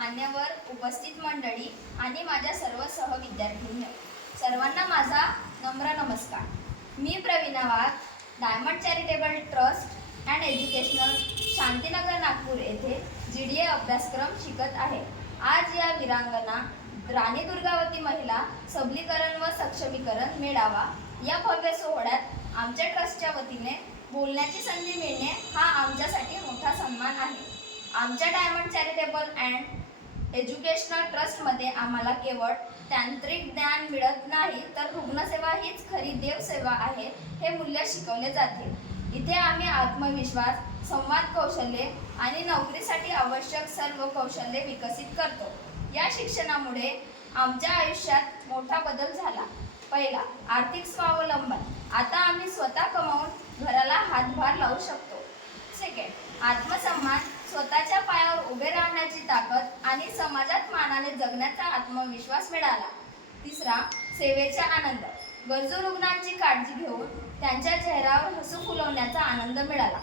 मान्यवर उपस्थित मंडळी आणि माझ्या सर्व सहविद्यार्थी सर्वांना माझा नम्र नमस्कार. मी Pravina Wagh diamond charitable trust and educational Shantinagar Nagpur येथे जी डी ए अभ्यासक्रम शिकत आहे. आज या विरांगना राणी दुर्गावती महिला सबलीकरण व सक्षमीकरण मेळावा या भव्य सोहळ्यात आमच्या ट्रस्टच्या वतीने बोलण्याची संधी मिळणे हा आमच्यासाठी मोठा सन्मान आहे. आमच्या डायमंड चॅरिटेबल अँड एज्युकेशनल ट्रस्टमध्ये आम्हाला केवळ तांत्रिक ज्ञान मिळत नाही तर रुग्णसेवा हीच खरी देवसेवा आहे हे मूल्य शिकवले जाते. इथे आम्ही आत्मविश्वास संवाद कौशल्ये आणि नोकरीसाठी आवश्यक सर्व कौशल्ये विकसित करतो. या शिक्षणामुळे आमच्या आयुष्यात मोठा बदल झाला. पहिला आर्थिक स्वावलंबन. आता आम्ही स्वतः कमावून घराला हातभार लावू शकतो. सेकंड आत्मसन्मान. स्वतःच्या उभे राहण्याची ताकद आणि समाजात मानाने जगण्याचा आत्मविश्वास मिळाला. तिसरा सेवेचा आनंद. गरजू रुग्णांची काळजी घेऊन त्यांच्या चेहऱ्यावर हसू फुलवण्याचा आनंद मिळाला.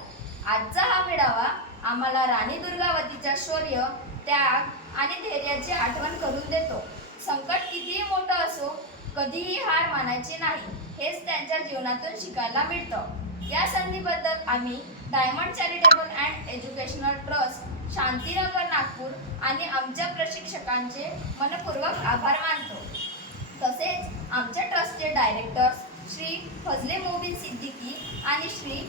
आजचा हा मेळावा आम्हाला राणी दुर्गावतीच्या शौर्य त्याग आणि धैर्याची आठवण करून देतो. संकट कितीही मोठं असो कधीही हार मानायची नाही हेच त्यांच्या जीवनातून शिकायला मिळतं. या संधीबद्दल आम्ही diamond charitable and education Shantinagar Nagpur आणि आमच्या प्रशिक्षकांचे मनपूर्वक आभार मानतो. तसेच आमच्या ट्रस्टचे डायरेक्टर्स श्री फजले मोबिन सिद्दीकी आणि श्री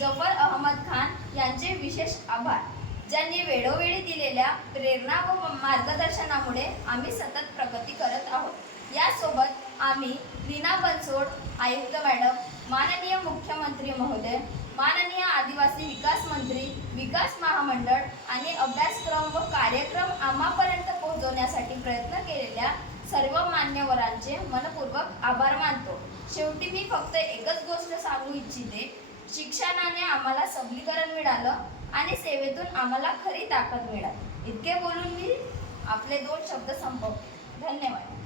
जफर अहमद खान यांचे विशेष आभार ज्यांनी वेळोवेळी दिलेल्या प्रेरणा व मार्गदर्शनामुळे आम्ही सतत प्रगती करत आहोत. यासोबत आम्ही रीना बनसोड आयुक्त मॅडम माननीय मुख्यमंत्री महोदय माननीय आदिवासी विकास मंत्री विकास महामंडळ आणि अभ्यासक्रम व कार्यक्रम आम्हापर्यंत पोहोचवण्यासाठी प्रयत्न केलेल्या सर्व मान्यवरांचे मनपूर्वक आभार मानतो. शेवटी मी फक्त एकच गोष्ट सांगू इच्छिते. शिक्षणाने आम्हाला सबलीकरण मिळालं आणि सेवेतून आम्हाला खरी ताकद मिळाली. इतके बोलून मी आपले दोन शब्द संपवते. धन्यवाद.